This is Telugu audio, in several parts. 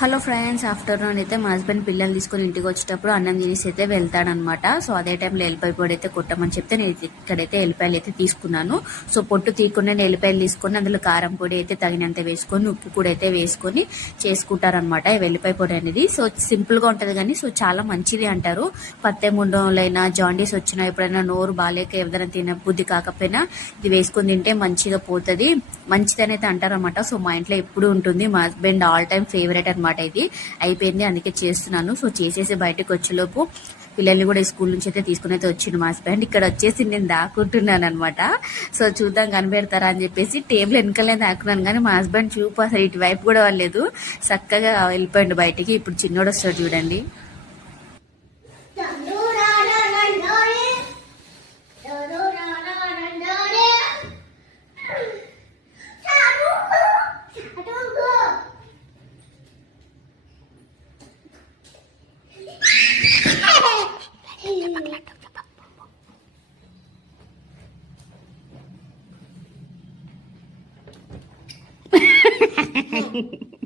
హలో ఫ్రెండ్స్, ఆఫ్టర్నూన్ అయితే మా హస్బెండ్ పిల్లలు తీసుకొని ఇంటికి వచ్చేటప్పుడు అన్నం తినేసి అయితే వెళ్తాడనమాట. సో అదే టైంలో ఎల్లిపాయ పొడి అయితే కొట్టమని చెప్తే నేను ఇక్కడైతే ఎల్లిపాయలు అయితే తీసుకున్నాను. సో పొట్టు తీయకుండా ఎల్లిపాయలు తీసుకొని అందులో కారం పొడి అయితే తగినంత వేసుకొని ఉప్పు కూడా అయితే వేసుకొని చేసుకుంటారనమాట ఈ వెల్లిపాయ పొడి అనేది. సో సింపుల్ గా ఉంటది కానీ సో చాలా మంచిది అంటారు. పత్తె ముండంలైనా జాండీస్ వచ్చినా ఎప్పుడైనా నోరు బాగాలేక ఏదైనా తిన బుద్ధి కాకపోయినా ఇది వేసుకొని తింటే మంచిగా పోతుంది, మంచిదని అయితే అంటారనమాట. సో మా ఇంట్లో ఎప్పుడు ఉంటుంది, మా హస్బెండ్ ఆల్ టైమ్ ఫేవరెట్ అనమాట. ఇది అయిపోయింది అందుకే చేస్తున్నాను. సో చేసేసి బయటకు వచ్చేలోపు పిల్లల్ని కూడా స్కూల్ నుంచి అయితే తీసుకుని అయితే వచ్చిండు మా హస్బెండ్. ఇక్కడ వచ్చేసి నేను దాక్కుంటున్నాను అనమాట. సో చూద్దాం కనిపెడతారా అని చెప్పేసి టేబుల్ వెనకలే దాక్కున్నాను, కానీ మా హస్బెండ్ చూపు అసలు ఇటు వైపు కూడా వాళ్ళలేదు, చక్కగా వెళ్ళిపోయిండు బయటికి. ఇప్పుడు చిన్నోడు వస్తాడు చూడండి.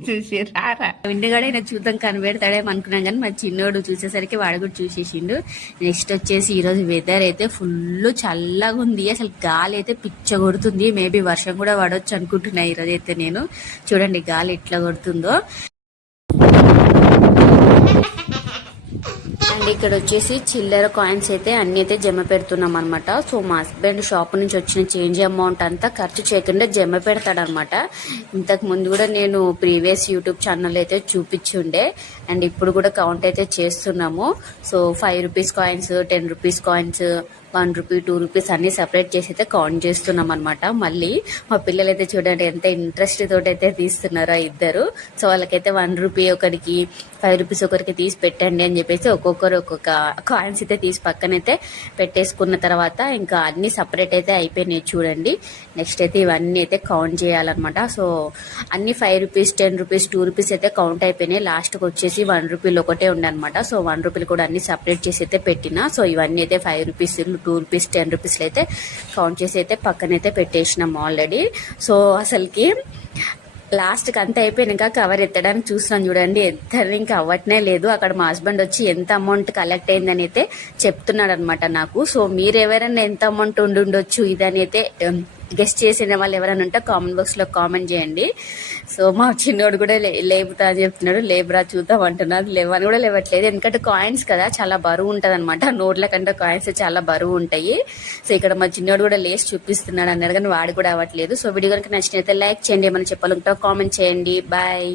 చూసి రారా విండుగాడైనా చూద్దాం కనిపెడతాడేమో అనుకున్నాం, కానీ మా చిన్నోడు చూసేసరికి వాడు కూడా చూసేసిండు. నెక్స్ట్ వచ్చేసి ఈరోజు వెదర్ అయితే ఫుల్ చల్లగా ఉంది, అసలు గాలి అయితే పిచ్చ కొడుతుంది. మేబీ వర్షం కూడా పడవచ్చు అనుకుంటున్నా ఈరోజు అయితే నేను. చూడండి గాలి ఎట్లా కొడుతుందో. అండ్ ఇక్కడ వచ్చేసి చిల్లర కాయిన్స్ అయితే అన్ని అయితే జమ పెడుతున్నాం అనమాట. సో మా హస్బెండ్ షాప్ నుంచి వచ్చిన చేంజ్ అమౌంట్ అంతా ఖర్చు చేయకుండా జమ పెడతాడనమాట. ఇంతకు ముందు కూడా నేను ప్రీవియస్ యూట్యూబ్ ఛానల్ అయితే చూపించి ఉండే, అండ్ ఇప్పుడు కూడా కౌంట్ అయితే చేస్తున్నాము. So 5 rupees coins, 10 rupees coins, 1 rupee, 2 rupees అన్ని సపరేట్ చేసి అయితే కౌంట్ చేస్తున్నాం అనమాట. మళ్ళీ మా పిల్లలు అయితే చూడండి ఎంత ఇంట్రెస్ట్ తోటి అయితే తీస్తున్నారో ఇద్దరు. సో వాళ్ళకైతే 1 రూపీ ఒకరికి, 5 రూపీస్ ఒకరికి తీసి పెట్టండి అని చెప్పేసి ఒక్కొక్కరు ఒక్కొక్క కాయిన్స్ అయితే తీసి పక్కనైతే పెట్టేసుకున్న తర్వాత ఇంకా అన్ని సపరేట్ అయితే అయిపోయినాయి చూడండి. నెక్స్ట్ అయితే ఇవన్నీ అయితే కౌంట్ చేయాలన్నమాట. సో అన్ని 5 రూపీస్, 10 రూపీస్, 2 రూపీస్ అయితే కౌంట్ అయిపోయినాయి. లాస్ట్కి వచ్చేసి 1 రూపీలు ఒకటే ఉండనమాట. సో 1 రూపీలు కూడా అన్ని సపరేట్ చేసి అయితే పెట్టినా. సో ఇవన్నీ అయితే 5 రూపీస్, 2 రూపీస్, 10 రూపీస్లో అయితే కౌంట్ చేసి అయితే పక్కనైతే పెట్టేసినాం ఆల్రెడీ. సో అసలుకి లాస్ట్కి అంతా అయిపోయినాక కవర్ ఎత్తడానికి చూస్తున్నాను చూడండి, ఎత్తని ఇంకా అవ్వట్నే లేదు. అక్కడ మా హస్బెండ్ వచ్చి ఎంత అమౌంట్ కలెక్ట్ అయిందని అయితే చెప్తున్నాడు అనమాట నాకు. సో మీరు ఎవరైనా ఎంత అమౌంట్ ఉండొచ్చు ఇదని అయితే గెస్ట్ చేసిన వాళ్ళు ఎవరైనా ఉంటే కామెంట్ బాక్స్ లో కామెంట్ చేయండి. సో మా చిన్నోడు కూడా లేపుతా అని చెప్తున్నాడు, లేబరా చూద్దాం అంటున్నాడు. లేవని కూడా లేవట్లేదు, ఎందుకంటే కాయిన్స్ కదా చాలా బరువు ఉంటది అనమాట. నోట్ల కంటే కాయిన్స్ చాలా బరువు ఉంటాయి. సో ఇక్కడ మా చిన్నోడు కూడా లేచి చూపిస్తున్నాడు అన్నాడు, కానీ వాడు కూడా అవ్వట్లేదు. సో వీడియో కనుక నచ్చినైతే లైక్ చేయండి, ఏమైనా చెప్పాలంటే కామెంట్ చేయండి. బాయ్.